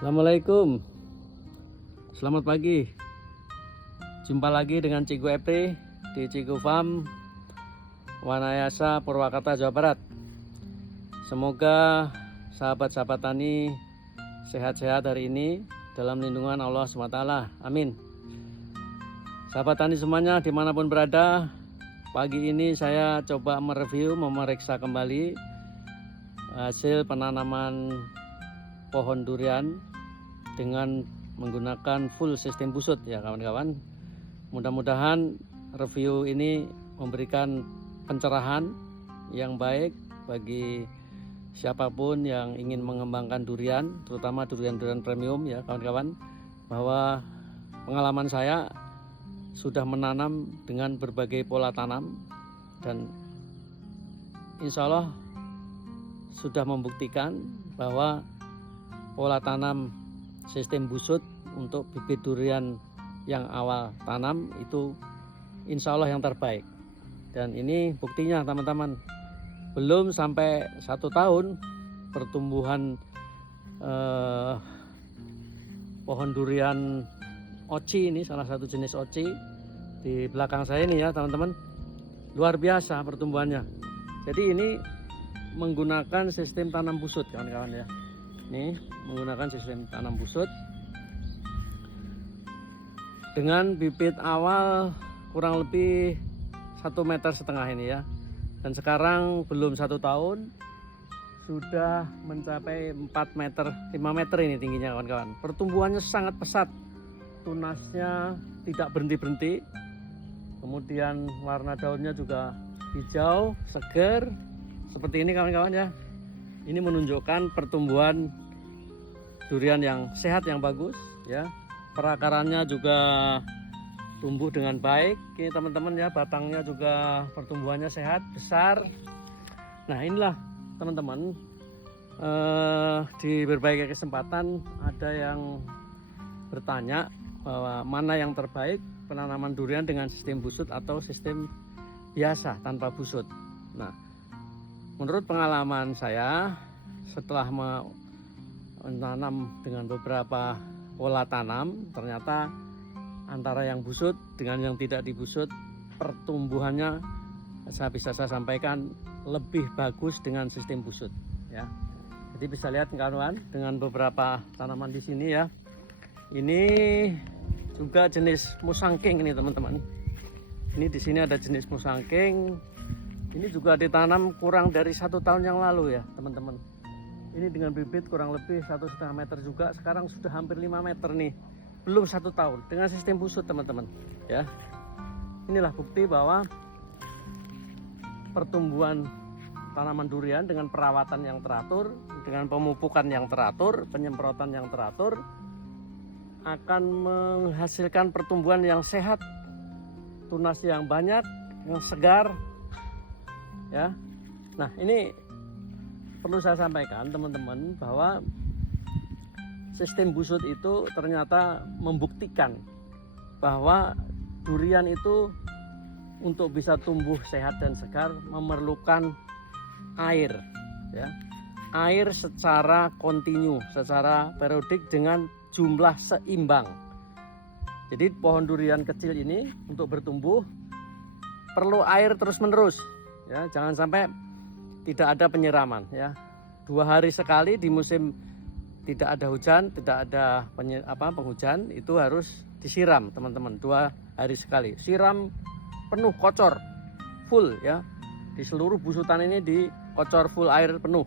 Assalamualaikum, selamat pagi. Jumpa lagi dengan Ciku Epri di Ciku Farm, Wanayasa, Purwakarta, Jawa Barat. Semoga sahabat-sahabat tani sehat-sehat hari ini dalam lindungan Allah SWT. Amin. Sahabat tani semuanya dimanapun berada, pagi ini saya coba mereview, memeriksa kembali hasil penanaman pohon durian dengan menggunakan full sistem busut ya kawan-kawan. Mudah-mudahan review ini memberikan pencerahan yang baik bagi siapapun yang ingin mengembangkan durian, terutama durian-durian premium ya kawan-kawan, bahwa pengalaman saya sudah menanam dengan berbagai pola tanam dan insya Allah sudah membuktikan bahwa pola tanam sistem busut untuk bibit durian yang awal tanam itu insya Allah yang terbaik. Dan ini buktinya teman-teman, belum sampai 1 tahun pertumbuhan pohon durian oci, ini salah satu jenis oci di belakang saya ini ya teman-teman, luar biasa pertumbuhannya. Jadi ini menggunakan sistem tanam busut kawan-kawan ya. Ini menggunakan sistem tanam busut dengan bibit awal kurang lebih 1,5 meter ini ya, dan sekarang belum 1 tahun sudah mencapai 4 meter 5 meter ini tingginya kawan-kawan. Pertumbuhannya sangat pesat, tunasnya tidak berhenti-berhenti, kemudian warna daunnya juga hijau seger seperti ini kawan-kawan ya. Ini menunjukkan pertumbuhan durian yang sehat, yang bagus ya. Perakarannya juga tumbuh dengan baik ini teman-teman ya. Batangnya juga pertumbuhannya sehat, besar. Nah inilah teman-teman, di berbagai kesempatan ada yang bertanya bahwa mana yang terbaik, penanaman durian dengan sistem busut atau sistem biasa tanpa busut. Nah, menurut pengalaman saya setelah menanam dengan beberapa pola tanam, ternyata antara yang busut dengan yang tidak dibusut pertumbuhannya bisa saya sampaikan lebih bagus dengan sistem busut ya. Jadi bisa lihat kawan-kawan dengan beberapa tanaman di sini ya. Ini juga jenis musangking ini teman-teman. Ini di sini ada jenis musangking. Ini juga ditanam kurang dari 1 tahun yang lalu ya teman-teman. Ini dengan bibit kurang lebih 1,5 meter juga. Sekarang sudah hampir 5 meter nih. Belum 1 tahun dengan sistem busut teman-teman ya. Inilah bukti bahwa pertumbuhan tanaman durian dengan perawatan yang teratur, dengan pemupukan yang teratur, penyemprotan yang teratur, akan menghasilkan pertumbuhan yang sehat, tunas yang banyak, yang segar ya. Nah ini perlu saya sampaikan teman-teman bahwa sistem busut itu ternyata membuktikan bahwa durian itu untuk bisa tumbuh sehat dan segar memerlukan air ya. Air secara kontinu, secara periodik dengan jumlah seimbang. Jadi pohon durian kecil ini untuk bertumbuh perlu air terus-menerus ya, jangan sampai tidak ada penyiraman ya. 2 hari sekali di musim tidak ada hujan, tidak ada penghujan, itu harus disiram teman-teman. 2 hari sekali siram penuh, kocor full ya. Di seluruh busutan ini dikocor full air penuh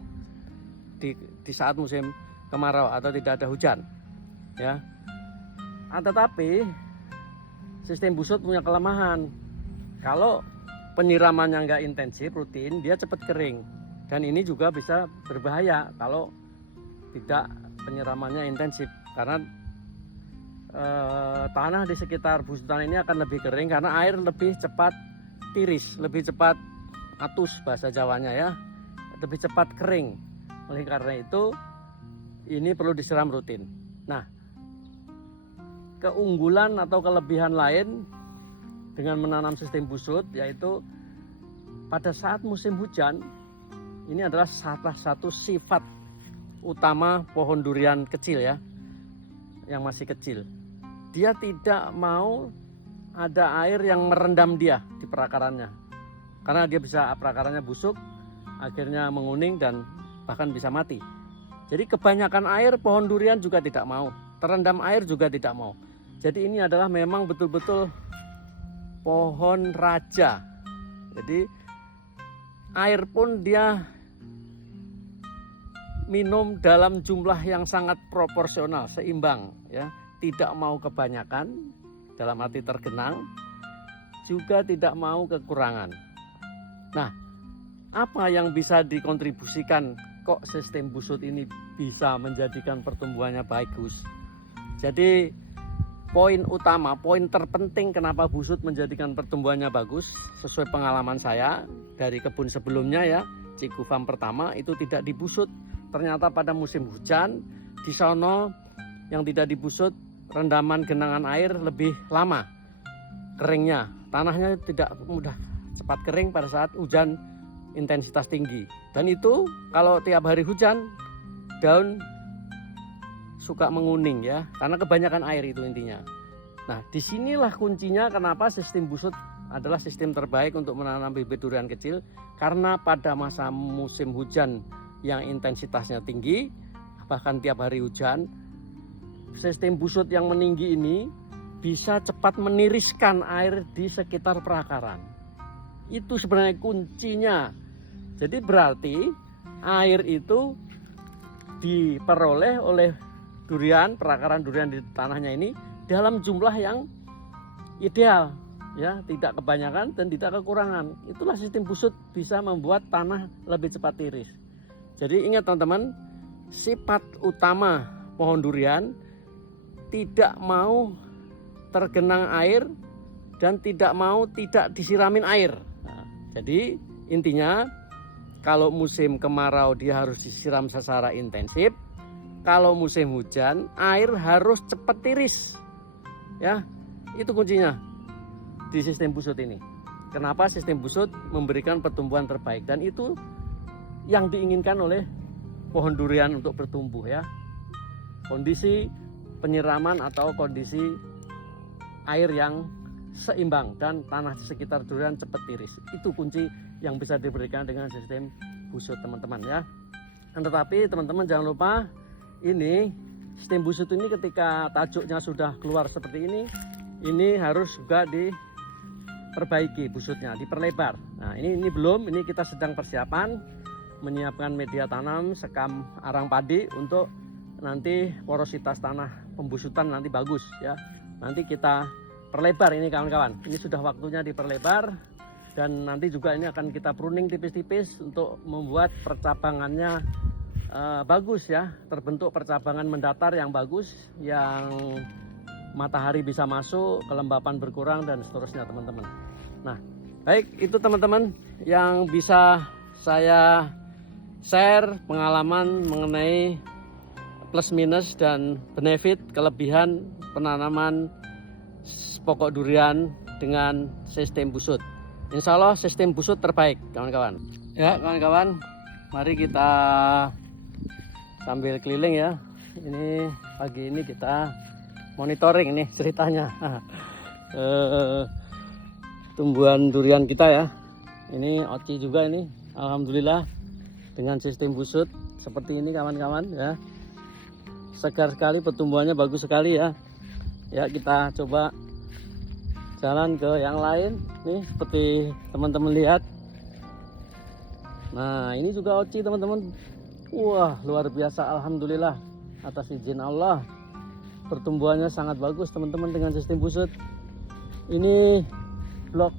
di saat musim kemarau atau tidak ada hujan ya. Tetapi sistem busut punya kelemahan. Kalau penyiramannya nggak intensif, rutin, dia cepat kering. Dan ini juga bisa berbahaya kalau tidak penyiramannya intensif, karena tanah di sekitar busutan ini akan lebih kering karena air lebih cepat tiris, lebih cepat atus bahasa Jawanya ya, lebih cepat kering. Oleh karena itu ini perlu disiram rutin. Nah, keunggulan atau kelebihan lain dengan menanam sistem busut yaitu pada saat musim hujan, ini adalah salah satu sifat utama pohon durian kecil ya. yang masih kecil. Dia tidak mau ada air yang merendam dia di perakarannya, karena dia bisa perakarannya busuk, akhirnya menguning dan bahkan bisa mati. Jadi kebanyakan air pohon durian juga tidak mau, terendam air juga tidak mau. Jadi ini adalah memang betul-betul pohon raja. Jadi air pun dia minum dalam jumlah yang sangat proporsional, seimbang ya. Tidak mau kebanyakan dalam arti tergenang, juga tidak mau kekurangan. Nah, apa yang bisa dikontribusikan kok sistem busut ini bisa menjadikan pertumbuhannya bagus? Jadi poin utama, poin terpenting kenapa busut menjadikan pertumbuhannya bagus, sesuai pengalaman saya dari kebun sebelumnya ya, Ciku Farm pertama itu tidak dibusut. Ternyata pada musim hujan di sono yang tidak dibusut, rendaman genangan air lebih lama keringnya, tanahnya tidak mudah cepat kering pada saat hujan intensitas tinggi. Dan itu kalau tiap hari hujan, daun suka menguning ya, karena kebanyakan air itu intinya. Nah, disinilah kuncinya kenapa sistem busut adalah sistem terbaik untuk menanam bibit durian kecil, karena pada masa musim hujan yang intensitasnya tinggi, bahkan tiap hari hujan, sistem busut yang meninggi ini bisa cepat meniriskan air di sekitar perakaran. Itu sebenarnya kuncinya. Jadi berarti air itu diperoleh oleh durian, perakaran durian di tanahnya ini dalam jumlah yang ideal ya, tidak kebanyakan dan tidak kekurangan. Itulah sistem busut bisa membuat tanah lebih cepat tiris. Jadi ingat teman-teman, sifat utama pohon durian tidak mau tergenang air dan tidak mau tidak disiramin air. Nah, jadi intinya kalau musim kemarau dia harus disiram secara intensif. Kalau musim hujan air harus cepat tiris. Ya, itu kuncinya di sistem busut ini. Kenapa sistem busut memberikan pertumbuhan terbaik, dan itu yang diinginkan oleh pohon durian untuk bertumbuh ya. Kondisi penyiraman atau kondisi air yang seimbang dan tanah di sekitar durian cepat tiris. Itu kunci yang bisa diberikan dengan sistem busut teman-teman ya. Dan tetapi teman-teman jangan lupa, ini sistem busut ini ketika tajuknya sudah keluar seperti ini harus juga diperbaiki busutnya, diperlebar. Nah ini belum, ini kita sedang persiapan menyiapkan media tanam, sekam arang padi untuk nanti porositas tanah pembusutan nanti bagus ya. Nanti kita perlebar ini kawan-kawan. Ini sudah waktunya diperlebar, dan nanti juga ini akan kita pruning tipis-tipis untuk membuat percabangannya bagus ya. Terbentuk percabangan mendatar yang bagus, yang matahari bisa masuk, kelembapan berkurang dan seterusnya teman-teman. Nah, baik itu teman-teman yang bisa saya share pengalaman mengenai plus minus dan benefit kelebihan penanaman pokok durian dengan sistem busut. Insya Allah sistem busut terbaik kawan-kawan. Ya kawan-kawan, mari kita sambil keliling ya. Ini pagi ini kita monitoring nih ceritanya. Tumbuhan durian kita ya. Ini oci juga ini. Alhamdulillah dengan sistem busut seperti ini kawan-kawan ya. Segar sekali, pertumbuhannya bagus sekali ya. Ya kita coba jalan ke yang lain nih, seperti teman-teman lihat. Nah ini juga oci teman-teman. Wah luar biasa, alhamdulillah atas izin Allah pertumbuhannya sangat bagus teman-teman dengan sistem busut. Ini blok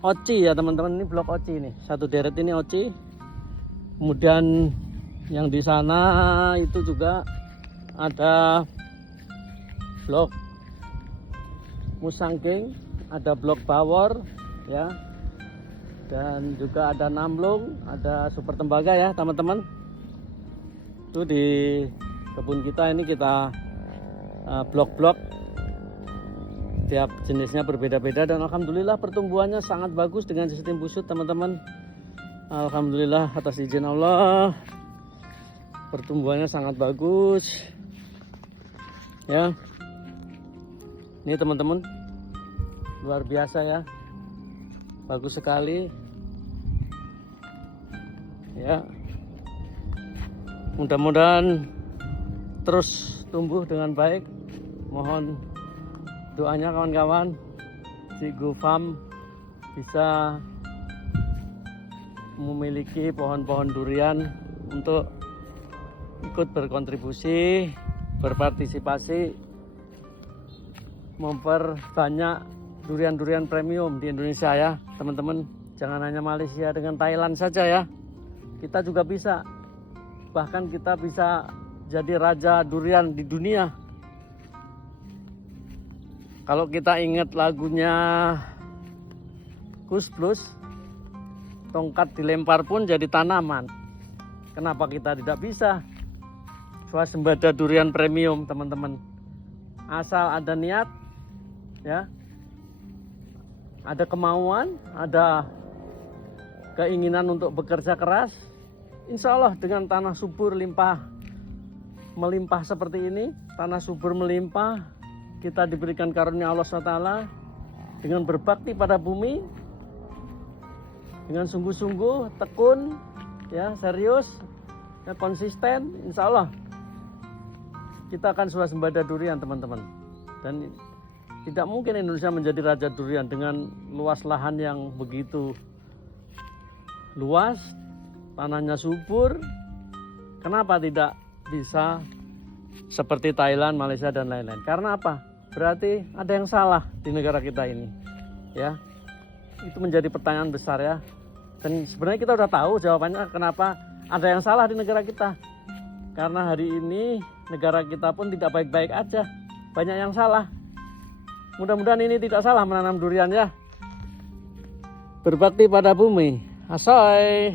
oci ya teman-teman, ini blok oci nih, satu deret ini oci. Kemudian yang di sana itu juga ada blok musangking, ada blok bawor ya, dan juga ada namlung, ada super tembaga ya teman-teman. Itu di kebun kita ini kita blok-blok, tiap jenisnya berbeda-beda, dan alhamdulillah pertumbuhannya sangat bagus dengan sistem busut teman-teman. Alhamdulillah atas izin Allah pertumbuhannya sangat bagus. Ya, ini teman-teman, luar biasa ya, bagus sekali ya. Mudah-mudahan terus tumbuh dengan baik. Mohon doanya kawan-kawan, Cigu Farm bisa memiliki pohon-pohon durian untuk ikut berkontribusi, berpartisipasi, memperbanyak durian-durian premium di Indonesia ya teman-teman. Jangan hanya Malaysia dengan Thailand saja ya, kita juga bisa, bahkan kita bisa jadi raja durian di dunia. Kalau kita ingat lagunya Kus Plus, tongkat dilempar pun jadi tanaman. Kenapa kita tidak bisa swasembada durian premium teman-teman? Asal ada niat ya, ada kemauan, ada keinginan untuk bekerja keras, insya Allah dengan tanah subur melimpah seperti ini, tanah subur melimpah, kita diberikan karunia Allah SWT dengan berbakti pada bumi, dengan sungguh-sungguh, tekun, ya serius, ya konsisten, insya Allah kita akan swasembada durian teman-teman. Dan tidak mungkin Indonesia menjadi raja durian dengan luas lahan yang begitu luas, tanahnya subur. Kenapa tidak bisa seperti Thailand, Malaysia dan lain-lain? Karena apa? Berarti ada yang salah di negara kita ini ya. Itu menjadi pertanyaan besar ya. Dan sebenarnya kita udah tahu jawabannya kenapa ada yang salah di negara kita. Karena hari ini negara kita pun tidak baik-baik aja, banyak yang salah. Mudah-mudahan ini tidak salah menanam durian ya. Berbakti pada bumi. Asoy.